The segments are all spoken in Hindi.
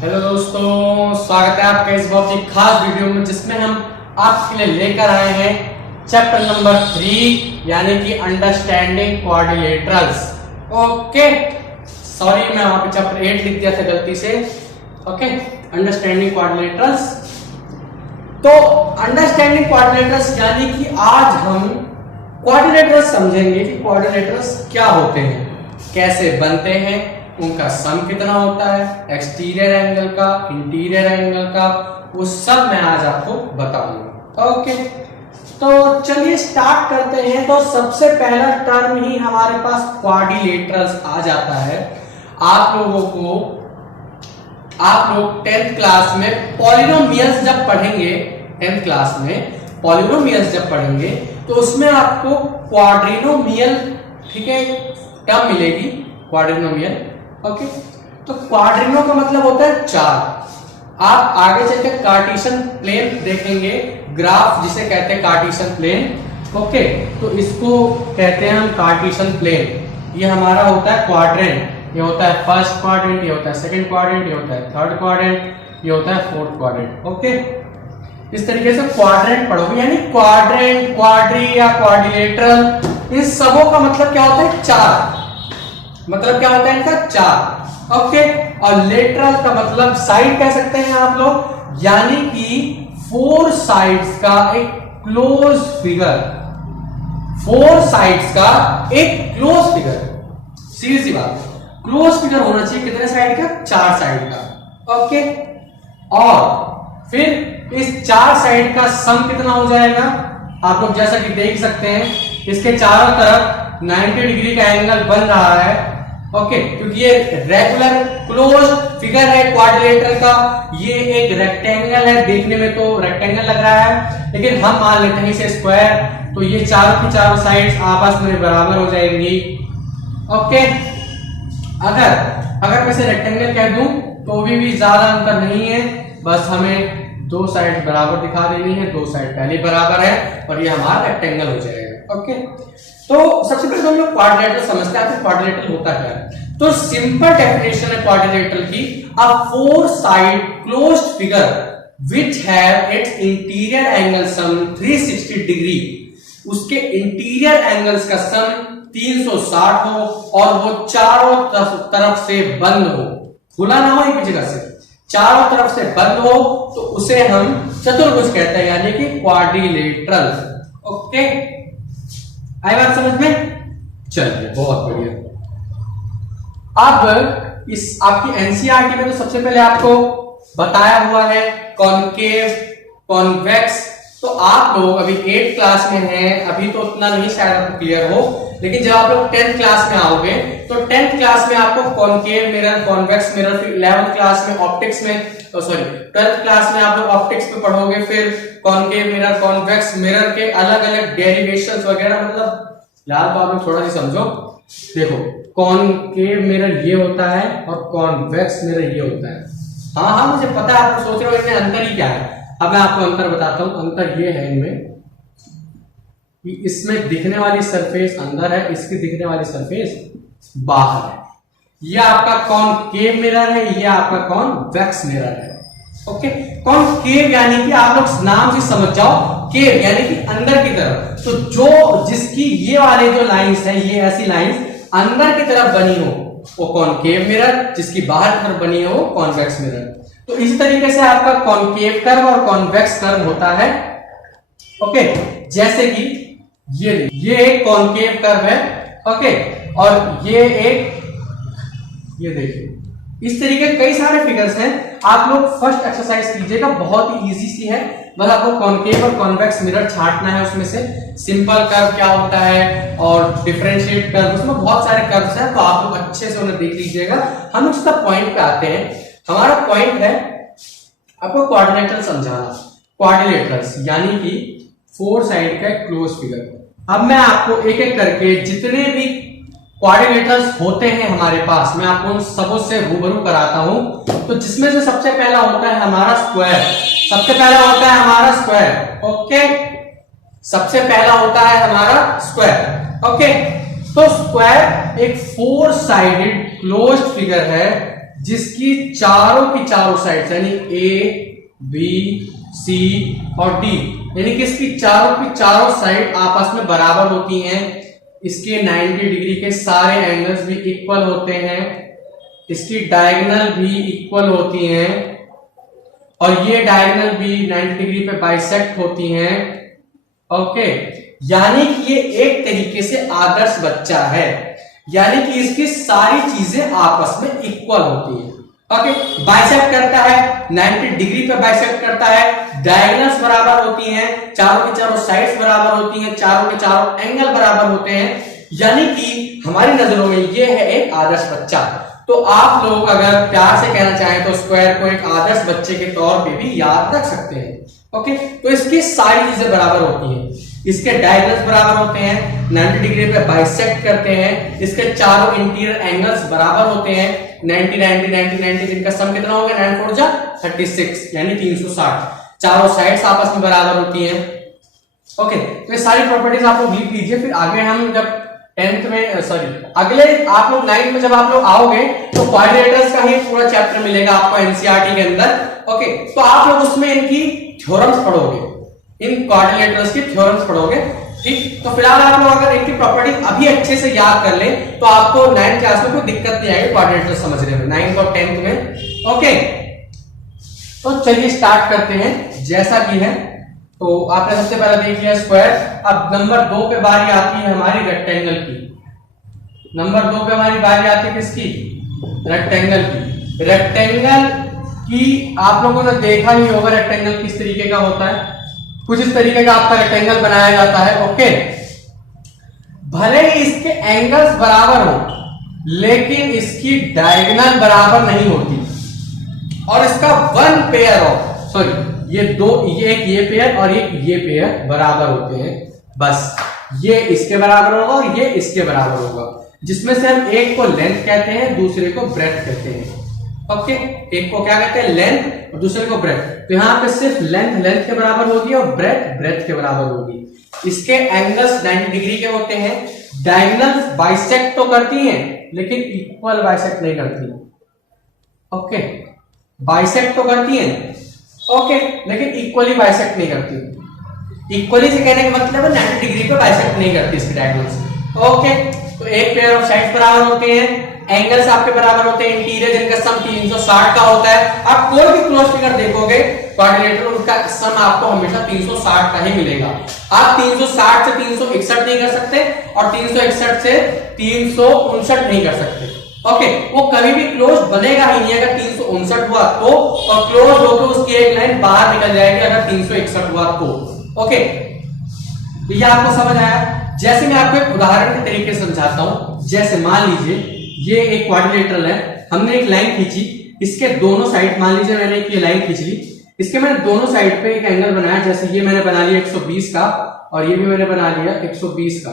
हेलो दोस्तों, स्वागत है आपका इस बहुत ही खास वीडियो में जिसमें हम आपके लिए लेकर आए हैं चैप्टर नंबर 3 यानी कि अंडरस्टैंडिंग क्वाड्रिलेटरल्स। ओके, सॉरी मैं वहां पे चैप्टर 8 लिख दिया था गलती से। Okay, understanding quadrilaterals. तो अंडरस्टैंडिंग क्वाड्रिलेटरल्स यानी कि आज हम क्वाड्रिलेटरल्स समझेंगे कि क्वाड्रिलेटरल्स क्या होते हैं, कैसे बनते हैं, उनका सम कितना होता है, एक्सटीरियर एंगल का, इंटीरियर एंगल का, वो सब मैं आज आपको बताऊंगा। ओके, तो चलिए स्टार्ट करते हैं। तो सबसे पहला टर्म ही हमारे पास क्वाड्रिलेटरल्स आ जाता है। आप लोग 10th क्लास में पॉलिनोमियल्स जब पढ़ेंगे, 10th क्लास में पॉलिनोमियल्स जब पढ़ेंगे तो उसमें आपको क्वाड्रिनोमियल, ठीक है, टर्म मिलेगी क्वाड्रिनोमियल। ओके, तो क्वाड्रिनो का मतलब होता है चार। आप आगे चलकर कार्टेशियन प्लेन देखेंगे, ग्राफ जिसे कहते हैं कार्टेशियन प्लेन। ओके, तो इसको कहते हैं हम कार्टेशियन प्लेन। ये हमारा होता है क्वाड्रेंट, ये होता है फर्स्ट क्वाड्रेंट, ये होता है सेकंड क्वाड्रेंट, ये होता है थर्ड क्वाड्रेंट, ये होता है फोर्थ क्वाड्रेंट। ओके, इस तरीके से क्वाड्रेंट पढ़ोगे, यानी क्वाड्रेंट, क्वाड्री या क्वाड्रिलेटरल, इन सबों का मतलब क्या होता है? चार। मतलब क्या होता है इनका? चार। ओके, और लेटरल का मतलब साइड कह सकते हैं आप लोग, यानी कि 4 साइड्स का एक क्लोज फिगर, 4 साइड्स का एक क्लोज फिगर। सीधी सी बात है, क्लोज फिगर होना चाहिए कितने साइड का? 4 साइड का। ओके, और फिर इस 4 साइड का सम कितना हो जाएगा? आप लोग जैसा कि देख सकते हैं, इसके चारों तरफ 90 डिग्री का एंगल बन रहा है। ओके, क्योंकि ये रेगुलर क्लोज फिगर है क्वाड्रिलेटरल का, ये एक रेक्टेंगल है, देखने में तो रेक्टेंगल लग रहा है, लेकिन हम मान लेते हैं इसे स्क्वायर। तो ये चारों की चारों साइड्स आपस में बराबर हो जाएंगी। ओके, अगर मैं इसे रेक्टेंगल कह दूं तो भी ज्यादा अंतर नहीं है, बस हमें 2 साइड बराबर दिखा देनी है, 2 साइड पहले बराबर है और ये हमारा रेक्टेंगल हो जाएगा। ओके, तो सबसे पहले हम लोग क्वाड्रिलेटरल समझते हैं। तो क्वाड्रिलेटरल होता क्या है? तो सिंपल डेफिनेशन है क्वाड्रिलेटरल की, अ 4 side closed figure which have it's interior angle sum 360 degree. उसके इंटीरियर एंगल्स का सम 360 हो और वो चारों तरफ से बंद हो, खुला ना हो एक जगह से, चारों तरफ से बंद हो, तो उसे हम चतुर्भुज कहते हैं, यानी कि क्वाड्रिलेटरल। ओके, आई बात समझ में? चलिए, बहुत बढ़िया। अब इस आपकी एनसीईआरटी में तो सबसे पहले आपको बताया हुआ है कॉनकेव, कॉन्वेक्स। तो आप लोग अभी 8th क्लास में हैं, अभी तो उतना नहीं शायद आपको क्लियर हो, लेकिन जब आप लोग 10th क्लास में आओगे तो 10th क्लास में आपको कॉनकेव मिरर, कॉन्वेक्स मिरर, फिर 11th क्लास में ऑप्टिक्स में, सॉरी 12th क्लास में आप लोग ऑप्टिक्स पे पढ़ोगे, फिर कॉनकेव मिरर, कॉन्वेक्स मिरर के अलग अलग डेरिवेशंस वगैरह। मतलब यार तो आप लोग थोड़ा सा समझो। देखो, कॉनकेव मिरर ये होता है और कॉन्वेक्स मिरर ये होता है। हाँ, मुझे पता है, आप सोच रहे हो इनमें अंतर ही क्या है। अब मैं आपको अंतर बताता हूं। अंतर ये है इनमें कि इसमें दिखने वाली सरफेस अंदर है, इसकी दिखने वाली सरफेस बाहर है। ये आपका कॉनकेव मिरर है, ये आपका कॉन्वेक्स मिरर है। ओके, कॉनकेव यानी कि आप लोग नाम से समझ जाओ, केव यानी कि अंदर की तरफ। तो जो जिसकी ये वाले जो लाइंस है, ये ऐसी लाइंस अंदर की तरफ बनी हो वो कॉनकेव मिरर, जिसकी बाहर की तरफ बनी हो वो कॉन्वेक्स मिरर। तो इस तरीके से आपका कॉनकेव कर्व और कॉन्वेक्स कर्व होता है। ओके, जैसे कि ये एक कॉनकेव कर्व है। ओके, और ये देखिए, इस तरीके कई सारे फिगर्स हैं। आप लोग फर्स्ट एक्सरसाइज कीजिएगा, बहुत ही इजी सी है, बस आपको कॉनकेव और कॉन्वेक्स मिरर छांटना है। उसमें से सिंपल कर्व क्या होता है और डिफरेंशिएट कर्व, उसमें बहुत सारे कर्व्स हैं, तो आप लोग अच्छे से उन्हें देख लीजिएगा। हम उस पॉइंट पे आते हैं। हमारा पॉइंट है आपको क्वाड्रिलेटरल समझाना। क्वाड्रिलेटरल्स यानी कि 4 साइड का क्लोज फिगर। अब मैं आपको एक एक करके जितने भी क्वाड्रिलेटरल्स होते हैं हमारे पास, मैं आपको उन सबों से रूबरू कराता हूं। तो जिसमें से सबसे पहला होता है हमारा स्क्वायर। सबसे पहला होता है हमारा स्क्वायर। ओके, सबसे पहला होता है हमारा स्क्वायर। ओके, तो स्क्वायर एक 4 साइडेड क्लोज्ड फिगर है जिसकी चारों की चारों साइड यानी ए बी सी और डी, यानी कि इसकी चारों की चारों साइड आपस में बराबर होती हैं। इसके 90 डिग्री के सारे एंगल्स भी इक्वल होते हैं, इसकी डायगोनल भी इक्वल होती हैं और ये डायगोनल भी 90 डिग्री पे बाइसेक्ट होती हैं। ओके, यानी कि ये एक तरीके से आदर्श बच्चा है, यानी कि इसकी सारी चीजें आपस में इक्वल होती हैं। ओके, बाइसेक्ट करता है, 90 डिग्री पे बाइसेक्ट करता है, डायगोनल्स बराबर होती हैं, चारों की चारों साइड्स बराबर होती हैं, चारों के चारों एंगल बराबर होते हैं, यानी कि हमारी नजरों में ये है एक आदर्श बच्चा। तो आप लोग अगर प्यार से कहना चाहें तो स्क्वायर को एक आदर्श बच्चे के तौर पे भी याद रख सकते हैं। ओके, तो इसकी सारी चीजें बराबर होती हैं, इसके डायगोनल्स बराबर होते हैं, 90 डिग्री पे बाइसेक्ट करते हैं, इसके चारों इंटीरियर एंगल्स बराबर होते हैं, 90 90 90 90 जिनका सम कितना हो गया 9 4 जा 36 यानी 360, चारों साइड्स आपस में बराबर होती हैं। ओके, तो ये सारी प्रॉपर्टीज आप लोग लिख लीजिए, फिर आगे हम जब 10th में अगले आप लोग 9th में जब आप लोग आओगे तो क्वाड्रिलेटरल्स का ही पूरा चैप्टर मिलेगा आपको एनसीईआरटी के अंदर। ओके, तो आप लोग उसमें इनकी थ्योरम्स पढ़ोगे, इन क्वाड्रिलेटरल्स की थ्योरम्स पढ़ोगे। ठीक, तो फिलहाल आप लोग अगर इनकी प्रॉपर्टी अभी अच्छे से याद कर ले तो आपको 9th क्लास में कोई दिक्कत नहीं आएगी क्वाड्रिलेटरल समझने में, 9th और 10th में। ओके, तो चलिए स्टार्ट करते हैं। जैसा कि है तो आपने सबसे पहले देख लिया स्क्वायर। अब नंबर 2 पे बारी आती है हमारी रेक्टेंगल की। नंबर 2 पे हमारी बारी आती है किसकी? रेक्टेंगल की। रेक्टेंगल की आप लोगों ने देखा ही होगा रेक्टेंगल किस तरीके का होता है, कुछ इस तरीके का आपका रेक्टेंगल बनाया जाता है। ओके, भले ही इसके एंगल्स बराबर हो लेकिन इसकी डायगोनल बराबर नहीं होती और इसका वन पेयर ऑफ ये दो, ये एक ये पेयर और एक ये पेयर बराबर होते हैं। बस ये इसके बराबर होगा और ये इसके बराबर होगा, जिसमें से हम एक को लेंथ कहते हैं, दूसरे को ब्रेथ कहते हैं। ओके, एक को क्या कहते हैं लेंथ और दूसरे को ब्रेथ। तो यहाँ पे सिर्फ लेंथ लेंथ के बराबर होगी और ब्रेथ ब्रेथ के बराबर होगी। इसके एंगल्स 90 डिग्री के होते हैं, डायगोनल्स बाइसेक्ट तो करती हैं लेकिन इक्वल बाइसेक्ट नहीं करती। ओके, बाइसेक्ट तो करती हैं ओके, लेकिन इक्वली बाइसेक्ट नहीं करती। इक्वली से कहने का मतलब है 90 डिग्री पे बाइसेक्ट नहीं करती इसके डायगोनल्स। ओके, तो एक पेयर ऑफ साइड्स बराबर होते हैं, एंगल्स आपके बराबर होते हैं, इंटीरियर जिनका सम 360 का होता है। आप कोई भी क्लोज फिगर देखोगे क्वाड्रिलेटरल उनका सम आपको हमेशा 360 का ही मिलेगा। आप 360 से 361 नहीं कर सकते और 361 से 359 नहीं कर सकते। ओके, वो कभी भी क्लोज बनेगा ही नहीं अगर 359 हुआ तो, और क्लोज होकर उसकी एक लाइन बाहर निकल जाएगी अगर 361 हुआ तो। ओके, तो ये आपको समझ आया। जैसे मैं आपको एक उदाहरण के तरीके से समझाता हूं। जैसे मान लीजिए ये एक क्वाड्रिलेटरल है, हमने एक लाइन खींची, इसके दोनों साइड मान लीजिए मैंने एक ये लाइन खींच ली, इसके मैंने दोनों साइड पे एक एंगल बनाया। जैसे ये मैंने बना लिया 120 का और ये भी मैंने बना लिया 120 का।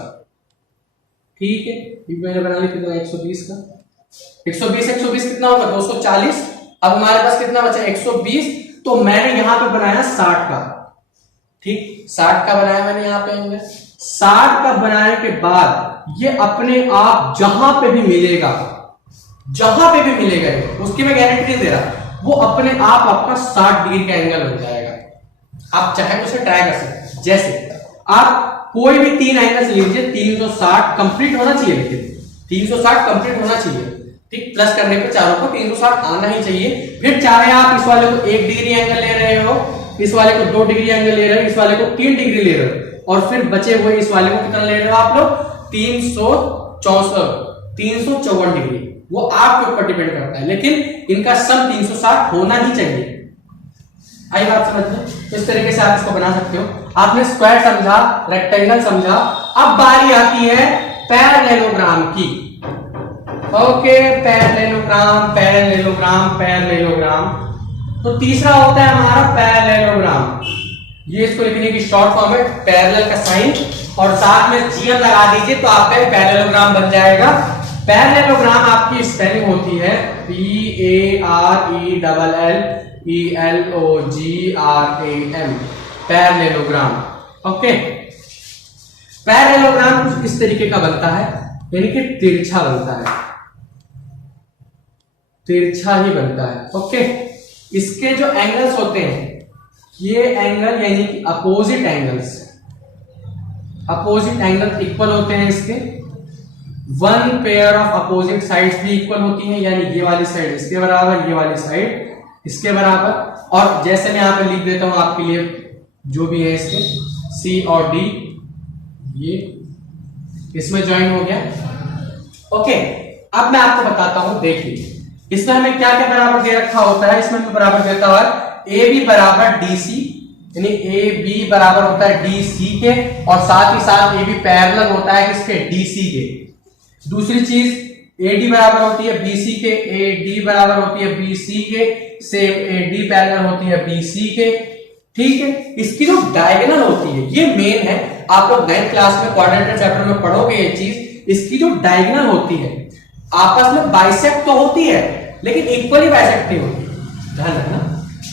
ठीक है, ये मैंने बना लिया कितना 120 का, 120 120 कितना होगा 240। अब हमारे पास कितना बचा 120, तो मैंने यहां पे बनाया 60 का। ठीक, 60 का बनाया मैंने यहां पे एंगल। 60 का बनाने के बाद ये अपने आप जहां पे भी मिलेगा, जहां पे भी मिलेगा, उसकी मैं गारंटी नहीं दे रहा, वो अपने आप आपका 60 डिग्री का एंगल हो जाएगा। आप चाहे तो उसे ट्राई कर सकते हैं। जैसे आप कोई भी 3 एंगल्स लीजिए, 360 कंप्लीट होना चाहिए, लेकिन 360 कंप्लीट होना चाहिए। ठीक, प्लस करने पे चारों को 360 आना ही चाहिए। फिर चाहे आप इस वाले को 1 डिग्री एंगल ले रहे हो, इस वाले को 2 डिग्री एंगल ले रहे हो, इस वाले को 3 डिग्री ले रहे हो, और फिर बचे हुए इस वाले को कितना ले रहे हो आप लोग 354 डिग्री, वो आपके ऊपर डिपेंड करता है, लेकिन इनका सम 360 होना ही चाहिए। आई बात समझ में? इस तरीके से आप इसको बना सकते हो। आपने स्क्वायर समझा, रेक्टेंगल समझा, अब बारी आती है पैरेललोग्राम की। Okay, parallelogram parallelogram parallelogram. तो तीसरा होता है हमारा पैरेललोग्राम। ये इसको लिखने की शॉर्ट फॉर्म है पैरेलल का साइन और साथ में जीएम लगा दीजिए तो आपका पैरेललोग्राम बन जाएगा। पैरेललोग्राम आपकी स्पेलिंग होती है PARELLELOGRAM, पैरेललोग्राम। ओके, पैरेललोग्राम कुछ इस तरीके का बनता है, यानी कि तिरछा बनता है। तिरछा ही बनता है। ओके, इसके जो एंगल्स होते हैं, ये एंगल यानी कि opposite angles, opposite angle equal होते हैं इसके। One pair of opposite sides भी इक्वल होती है, यानी ये वाली साइड इसके बराबर, ये वाली साइड इसके बराबर। और जैसे मैं यहां पे लिख देता हूं आपके लिए जो भी है इसके सी और डी, ये इसमें ज्वाइन हो गया। ओके, अब मैं आपको बताता हूं, देखिए इसमें हमें क्या क्या बराबर दे रखा होता है। इसमें बराबर देता है ए बी बराबर डी सी, यानी ए बी बराबर होता है डी सी के, और साथ ही साथ ए बी पैरेलल होता है किसके, डी सी के। दूसरी चीज ए डी बराबर होती है बी सी के, ए डी बराबर होती है बी सी के, सेम ए डी पैरेलल होती है बी सी के। ठीक है, इसकी जो डायगोनल होती है ये मेन है, आप लोग 9th क्लास में क्वाड्रेंट चैप्टर में पढ़ोगे ये चीज। इसकी जो डायगोनल होती है आपस में बाइसेक्ट तो होती है, लेकिन इक्वली बाइसेक्ट नहीं होती, ध्यान रखना।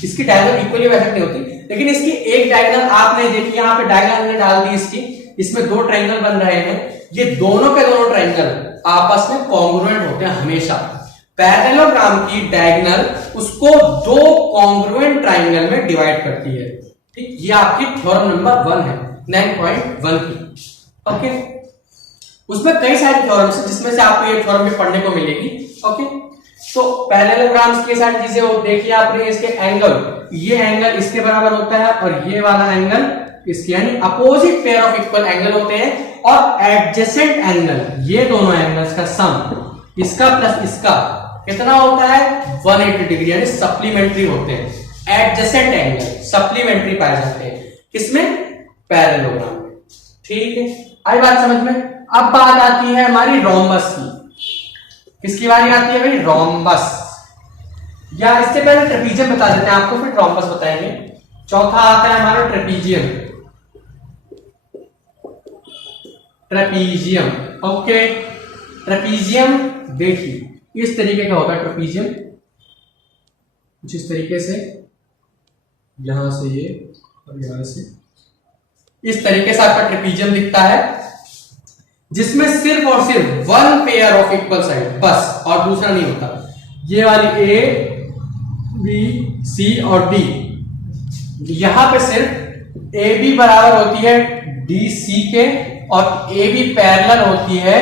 इसकी डायगोनल इक्वली बाइसेक्ट नहीं होती, लेकिन इसकी एक डायगोनल आपने देखी, यहाँ पे डायगोनल हमने डाल दी इसकी, इसमें दो ट्रायंगल बन रहे हैं। ये दोनों के दोनों ट्रायंगल आपस में कॉन्ग्रुएंट होते हैं हमेशा। पैरेललोग्राम की डायगोनल उसको दो कॉन्ग्रुएंट ट्रायंगल में डिवाइड करती है। ठीक, ये आपकी थ्योरम नंबर 1 है 9.1 की। ओके, उसमें कई सारे थ्योरम्स हैं जिसमें से आपको ये थ्योरम भी पढ़ने को मिलेगी। ओके, तो पैरेललोग्राम्स की सारी चीजें वो देखिए आपने, इसके एंगल, ये एंगल इसके बराबर होता है और ये वाला एंगल इसके, यानी opposite pair of equal angle होते हैं। और एडजेसेंट एंगल, ये दोनों एंगल्स का सम, इसका प्लस इसका कितना होता है, 180 डिग्री, यानी सप्लीमेंट्री होते हैं। एडजेसेंट एंगल सप्लीमेंट्री पाए जाते हैं किसमें, पैरेललोग्राम में। ठीक है, आई बात समझ में। अब बात आती है हमारी रोम्बस की। किसकी बारी आती है भाई, रोम्बस। या इससे पहले ट्रेपीजियम बता देते हैं आपको, फिर रोम्बस बताएंगे। चौथा आता है हमारा ट्रेपीजियम। ट्रेपीजियम, ओके, ट्रेपीजियम देखिए इस तरीके का होता है ट्रेपीजियम, कुछ इस तरीके से, यहां से ये और यहां से इस तरीके से आपका ट्रेपीजियम दिखता है, जिसमें सिर्फ और सिर्फ one pair of equal side बस, और दूसरा नहीं होता। ये वाली ए बी सी और डी, यहां पे सिर्फ ए बी बराबर होती है डी सी के, और ए बी पैरेलल होती है,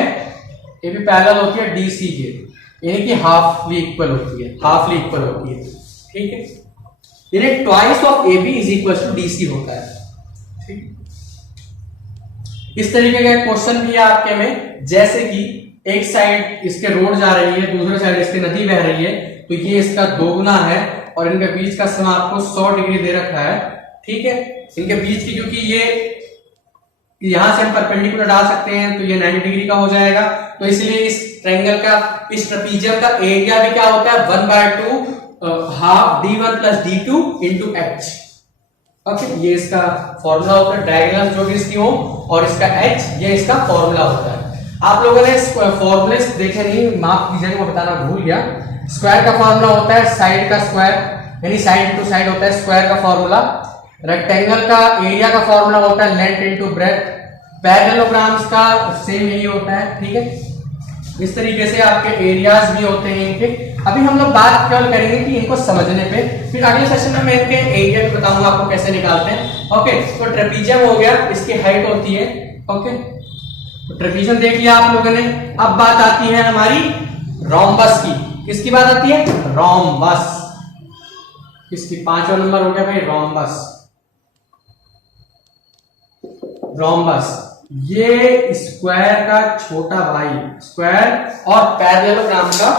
ए बी पैरेलल होती है डी सी के, यानी कि हाफली इक्वल होती है, हाफली इक्वल होती है। ठीक है, यानी twice of A B is equal to D C होता है। ठीक, इस तरीके का क्वेश्चन भी है आपके में, जैसे कि एक साइड इसके रोड जा रही है, दूसरे साइड इसके नदी बह रही है, तो ये इसका दोगुना है, और इनके बीच का समय आपको 100 डिग्री दे रखा है। ठीक है, इनके बीच की, क्योंकि ये यहां से हम परपेंडिकुलर डाल सकते हैं तो ये 90 डिग्री का हो जाएगा, तो इसलिए इस ट्रायंगल का, इस ट्रेपीजियम का एरिया भी क्या होता है, 1/2 half d1 plus d2 into h। Okay, ये इसका फॉर्मूला होता है, डायगोनल जो भी इसकी हो, और इसका h, ये इसका फॉर्मूला होता है। आप लोगों ने फॉर्मूले देखे नहीं, माफ कीजिएगा मैं बताना भूल गया। स्क्वायर का फॉर्मूला होता है साइड का स्क्वायर, यानी साइड टू साइड होता है स्क्वायर का फॉर्मूला। रेक्टेंगल का एरिया का फॉर्मूला होता है लेंथ इनटू ब्रेथ। पैरेललोग्राम्स का सेम यही होता है। ठीक है, इस तरीके से आपके एरियाज भी होते हैं इनके। अभी हम लोग बात केवल करेंगे कि इनको समझने पे, फिर अगले सेशन में मैं इनके एरिया भी बताऊंगा आपको कैसे निकालते हैं। ओके, तो ट्रेपीजियम हो गया, इसकी हाइट होती है। ओके, तो ट्रेपीजियम देख लिया आप लोगों ने। अब बात आती है हमारी रोम्बस की। किसकी बात आती है, रोम्बस। इसकी 5वां नंबर हो गया भाई, रोम्बस। रोम्बस ये स्क्वायर का छोटा भाई, स्क्वायर और पैरेललोग्राम का,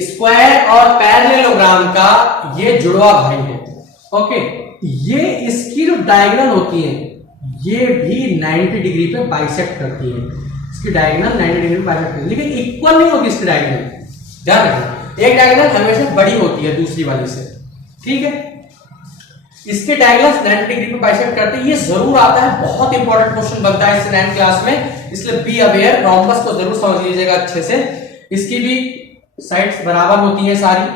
स्क्वायर और पैरेललोग्राम का ये जुड़वा भाई है। ओके, ये इसकी जो डायगोनल होती है ये भी 90 डिग्री पे बाइसेक्ट करती है। इसकी डायगोनल 90 डिग्री पे बाइसेक्ट करती है, लेकिन इक्वल नहीं होती इसकी डायगोनल। ध्यान रखना, एक डायगोनल हमेशा बड़ी होती है दूसरी वाली से। ठीक है, इसके डायगोनल्स 90 डिग्री पे बाइसेक्ट करते हैं। ये जरूर आता है, बहुत इंपॉर्टेंट क्वेश्चन बनता है इससे 9th क्लास में, इसलिए बी अवेयर। रोम्बस को जरूर समझ लीजिएगा अच्छे से। इसकी भी साइड्स बराबर होती हैं सारी,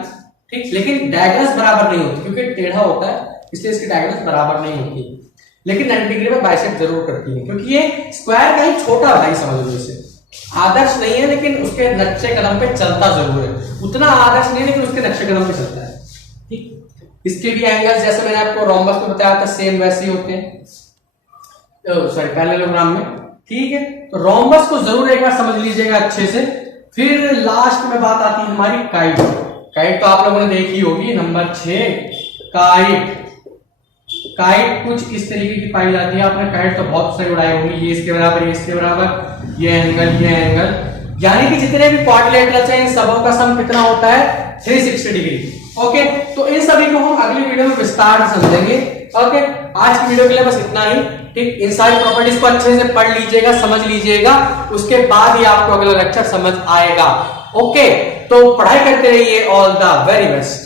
ठीक, लेकिन डायगोनल्स बराबर नहीं होती, क्योंकि टेढ़ा होता है इसलिए इसकी डायगोनल्स बराबर नहीं होती, लेकिन 90 डिग्री पे बाइसेक्ट जरूर करती है, क्योंकि ये स्क्वायर का ही छोटा भाई समझ लो इसे। आदर्श नहीं है लेकिन उसके नक्शे कदम पे चलता जरूर है, उतना आदर्श नहीं है लेकिन उसके नक्शे कदम पे चलता है। ठीक, इसके भी एंगल्स जैसे मैंने आपको रोम्बस में बताया था सेम वैसे ही होते हैं, सॉरी पैरेललोग्राम में। ठीक है, तो रोम्बस को जरूर एक बार समझ लीजिएगा अच्छे से। फिर लास्ट में बात आती है हमारी काइट। काइट तो आप लोगों ने देखी होगी, नंबर 6 काइट। काइट कुछ इस तरीके की पाई जाती है, आपने काइट तो बहुत सारी उड़ाई होगी, ये इसके बराबर, ये इसके बराबर, ये एंगल, यानी कि जितने भी क्वाड्रिलेटरल्स हैं इन सबों का सम कितना होता है 360 डिग्री। ओके, तो इन सभी को हम अगली वीडियो में विस्तार से समझेंगे। ओके, आज की वीडियो के लिए बस इतना ही। ठीक, इन सारी प्रॉपर्टीज को अच्छे से पढ़ लीजिएगा, समझ लीजिएगा, उसके बाद ही आपको अगला लेक्चर समझ आएगा। ओके, तो पढ़ाई करते रहिए। All the very best.